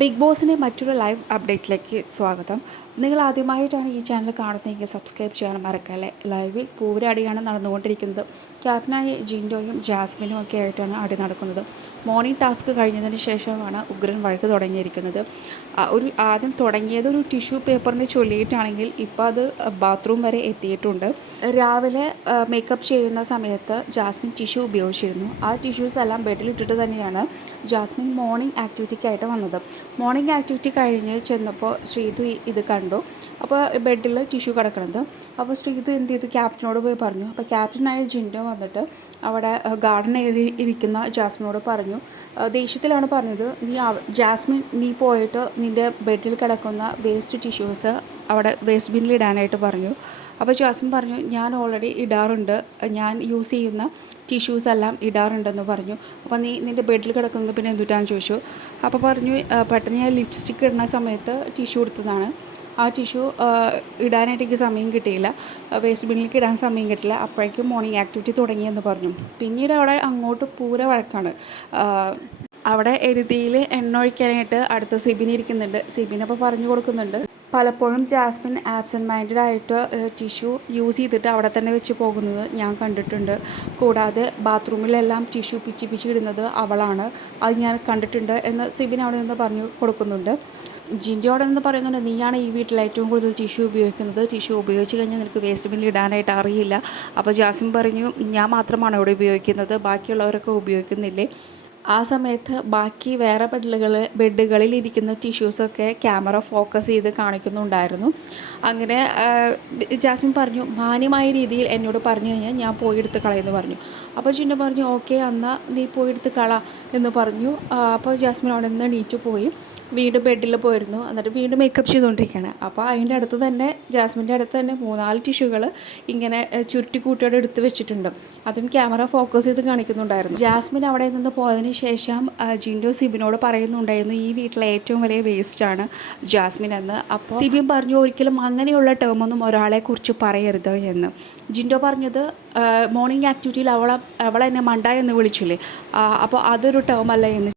Big ബോസിൻ്റെ മറ്റൊരു live അപ്ഡേറ്റിലേക്ക് സ്വാഗതം. നിങ്ങൾ ആദ്യമായിട്ടാണ് ഈ ചാനൽ കാണുന്നതെങ്കിൽ സബ്സ്ക്രൈബ് ചെയ്യണം മറക്കല്ലേ. ലൈവിൽ പൂരടിയാണ് നടന്നുകൊണ്ടിരിക്കുന്നത്. ക്യാപ്റ്റനായ ജിൻഡോയും ജാസ്മിനും ഒക്കെ ആയിട്ടാണ് അടി നടക്കുന്നത്. മോർണിംഗ് ടാസ്ക് കഴിഞ്ഞതിന് ശേഷമാണ് ഉഗ്രൻ വഴക്ക് തുടങ്ങിയിരിക്കുന്നത്. ആദ്യം തുടങ്ങിയത് ഒരു ടിഷ്യൂ പേപ്പറിനെ ചൊല്ലിയിട്ടാണെങ്കിൽ ഇപ്പോൾ അത് ബാത്റൂം വരെ എത്തിയിട്ടുണ്ട്. രാവിലെ മേക്കപ്പ് ചെയ്യുന്ന സമയത്ത് ജാസ്മിൻ ടിഷ്യൂ ഉപയോഗിച്ചിരുന്നു. ആ ടിഷ്യൂസ് എല്ലാം ബെഡിലിട്ടിട്ട് തന്നെയാണ് ജാസ്മിൻ മോർണിംഗ് ആക്ടിവിറ്റിക്കായിട്ട് വന്നത്. മോർണിംഗ് ആക്ടിവിറ്റി കഴിഞ്ഞ് ചെന്നപ്പോൾ ശ്രീതു ഇത് കണ്ടു. അപ്പോൾ ബെഡിൽ ടിഷ്യൂ കിടക്കണത്. അപ്പോൾ ശ്രീതു എന്ത് ചെയ്തു, ക്യാപ്റ്റനോട് പോയി പറഞ്ഞു. അപ്പോൾ ക്യാപ്റ്റനായ ജിൻഡോ വന്നിട്ട് അവിടെ ഗാർഡൻ ഇരിക്കുന്ന ജാസ്മിനോട് പറഞ്ഞു. ദേഷ്യത്തിലാണ് പറഞ്ഞത്, ജാസ്മിൻ നീ പോയിട്ട് നിൻ്റെ ബെഡിൽ കിടക്കുന്ന വേസ്റ്റ് ടിഷ്യൂസ് അവിടെ വേസ്റ്റ് ബിന്നിൽ ഇടാനായിട്ട് പറഞ്ഞു. അപ്പോൾ ജാസ്മിൻ പറഞ്ഞു, ഞാൻ ഓൾറെഡി ഇടാറുണ്ട്, ഞാൻ യൂസ് ചെയ്യുന്ന ടിഷ്യൂസ് എല്ലാം ഇടാറുണ്ടെന്ന് പറഞ്ഞു. അപ്പോൾ നീ നിൻ്റെ ബെഡിൽ കിടക്കുന്നത് പിന്നെ എന്തുട്ടാന്ന് ചോദിച്ചു. അപ്പോൾ പറഞ്ഞു, പെട്ടെന്ന് ഞാൻ ലിപ്സ്റ്റിക്ക് ഇടുന്ന സമയത്ത് ടിഷ്യൂ എടുത്തതാണ്. ആ ടിഷ്യൂ ഇടാനായിട്ട് എനിക്ക് സമയം കിട്ടിയില്ല, വേസ്റ്റ് ബിന്നിലേക്ക് ഇടാൻ സമയം കിട്ടില്ല, അപ്പോഴേക്കും മോർണിംഗ് ആക്ടിവിറ്റി തുടങ്ങിയെന്ന് പറഞ്ഞു. പിന്നീട് അവിടെ അങ്ങോട്ട് പൂര വഴക്കാണ്. അവിടെ എരുതിയിൽ എണ്ണ ഒഴിക്കാനായിട്ട് അടുത്ത സിബിൻ ഇരിക്കുന്നുണ്ട്. സിബിനപ്പോൾ പറഞ്ഞു കൊടുക്കുന്നുണ്ട്, പലപ്പോഴും ജാസ്മിൻ ആബ്സെൻറ്റ് മൈൻഡഡ് ആയിട്ട് ടിഷ്യൂ യൂസ് ചെയ്തിട്ട് അവിടെ തന്നെ വെച്ച് പോകുന്നത് ഞാൻ കണ്ടിട്ടുണ്ട്. കൂടാതെ ബാത്റൂമിലെല്ലാം ടിഷ്യൂ പിച്ചി ഇടുന്നത് അവളാണ്, അത് ഞാൻ കണ്ടിട്ടുണ്ട് എന്ന് സിബിൻ അവിടെ നിന്ന് പറഞ്ഞു കൊടുക്കുന്നുണ്ട്. ജിൻഡോടെ നിന്ന് പറയുന്നുണ്ട്, നീയാണ് ഈ വീട്ടിൽ ഏറ്റവും കൂടുതൽ ടിഷ്യൂ ഉപയോഗിക്കുന്നത്, ടിഷ്യൂ ഉപയോഗിച്ച് കഴിഞ്ഞാൽ നിനക്ക് വേസ്റ്റ് ബിന്നിൽ ഇടാനായിട്ട് അറിയില്ല. അപ്പോൾ ജാസ്മിൻ പറഞ്ഞു, ഞാൻ മാത്രമാണ് ഇവിടെ ഉപയോഗിക്കുന്നത്, ബാക്കിയുള്ളവരൊക്കെ ഉപയോഗിക്കുന്നില്ലേ. ആ സമയത്ത് ബാക്കി വേറെ ബെഡുകളിൽ ഇരിക്കുന്ന ടിഷ്യൂസൊക്കെ ക്യാമറ ഫോക്കസ് ചെയ്ത് കാണിക്കുന്നുണ്ടായിരുന്നു. അങ്ങനെ ജാസ്മിൻ പറഞ്ഞു, മാന്യമായ രീതിയിൽ എന്നോട് പറഞ്ഞു കഴിഞ്ഞാൽ ഞാൻ പോയി എടുത്ത് കളയെന്ന് പറഞ്ഞു. അപ്പോൾ ജിൻഡോ പറഞ്ഞു, ഓക്കെ എന്നാൽ നീ പോയി എടുത്ത് കള എന്ന് പറഞ്ഞു. അപ്പോൾ ജാസ്മിൻ അവിടെ നിന്ന് എണീറ്റ് പോയി വീണ്ടും ബെഡിൽ പോയിരുന്നു. എന്നിട്ട് വീണ്ടും മേക്കപ്പ് ചെയ്തുകൊണ്ടിരിക്കുകയാണ്. അപ്പോൾ അതിൻ്റെ അടുത്ത് തന്നെ ജാസ്മിൻ്റെ അടുത്ത് തന്നെ 3-4 ടിഷ്യൂകൾ ഇങ്ങനെ ചുരുട്ടിക്കൂട്ടിയോടെ എടുത്ത് വെച്ചിട്ടുണ്ട്. അതും ക്യാമറ ഫോക്കസ് ചെയ്ത് കാണിക്കുന്നുണ്ടായിരുന്നു. ജാസ്മിൻ അവിടെ നിന്ന് പോയതിന് ശേഷം ജിൻഡോ സിബിനോട് പറയുന്നുണ്ടായിരുന്നു, ഈ വീട്ടിലെ ഏറ്റവും വലിയ വേസ്റ്റാണ് ജാസ്മിൻ എന്ന്. അപ്പോൾ സിബിൻ പറഞ്ഞു, ഒരിക്കലും അങ്ങനെയുള്ള ടേമൊന്നും ഒരാളെക്കുറിച്ച് പറയരുത് എന്ന്. ജിൻഡോ പറഞ്ഞത്, മോർണിംഗ് ആക്ടിവിറ്റിയിൽ അവളെന്നെ മണ്ട എന്ന് വിളിച്ചില്ലേ, അപ്പോൾ അതൊരു ടേം അല്ല എന്ന്